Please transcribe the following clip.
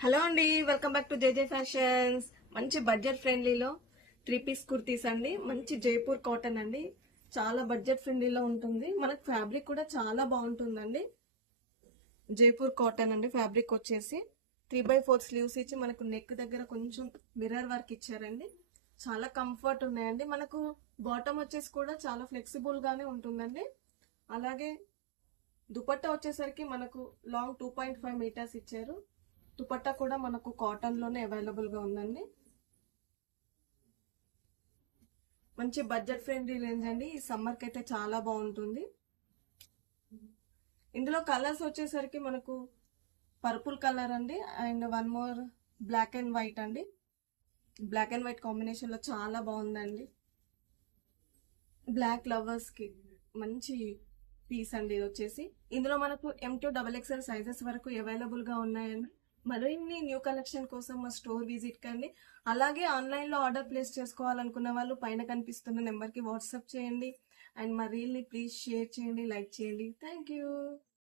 Hello అండి, welcome back to JJ fashions. మంచి budget ఫ్రెండ్లీలో 3 పీస్ కుర్తీస్ అండి. మంచి జైపూర్ కాటన్ అండి. చాలా బడ్జెట్ ఫ్రెండ్లీలో ఉంటుంది. మనకు ఫ్యాబ్రిక్ కూడా చాలా బాగుంటుందండి. జైపూర్ కాటన్ అండి. ఫ్యాబ్రిక్ వచ్చేసి 3/4 స్లీవ్స్ ఇచ్చి మనకు నెక్ దగ్గర కొంచెం మిర్రర్ వర్క్ ఇచ్చారండి. చాలా కంఫర్ట్ ఉన్నాయండి. మనకు బాటమ్ వచ్చేసి కూడా చాలా ఫ్లెక్సిబుల్ గానే ఉంటుందండి. అలాగే దుపట్టా వచ్చేసరికి మనకు లాంగ్ 2.5 మీటర్స్ ఇచ్చారు. దుపట్టా కూడా మనకు కాటన్ లోనే అవైలబుల్ గా ఉందండి. మంచి బడ్జెట్ ఫ్రెండ్లీ రేంజ్ అండి. ఈ సమ్మర్ కి అయితే చాలా బాగుంటుంది. ఇందులో కలర్స్ వచ్చేసరికి మనకు పర్పుల్ కలర్ అండి, and one more black and white అండి. బ్లాక్ అండ్ వైట్ కాంబినేషన్ లో చాలా బాగుందండి. బ్లాక్ లవర్స్ కి మంచి పీస్ అండి ఇది వచ్చేసి. ఇందులో మనకు M2 XXL సైజెస్ వరకు అవైలబుల్ గా ఉన్నాయండి. మరిన్ని న్యూ కలెక్షన్ కోసం మా స్టోర్ విజిట్ కండి. అలాగే ఆన్లైన్ లో ఆర్డర్ ప్లేస్ చేసుకోవాలనుకున్న వాళ్ళు పైన కనిపిస్తున్న నెంబర్ కి వాట్సాప్ చేయండి. అండ్ మా రీల్ ని ప్లీజ్ షేర్ చేయండి, లైక్ చేయండి. Thank you.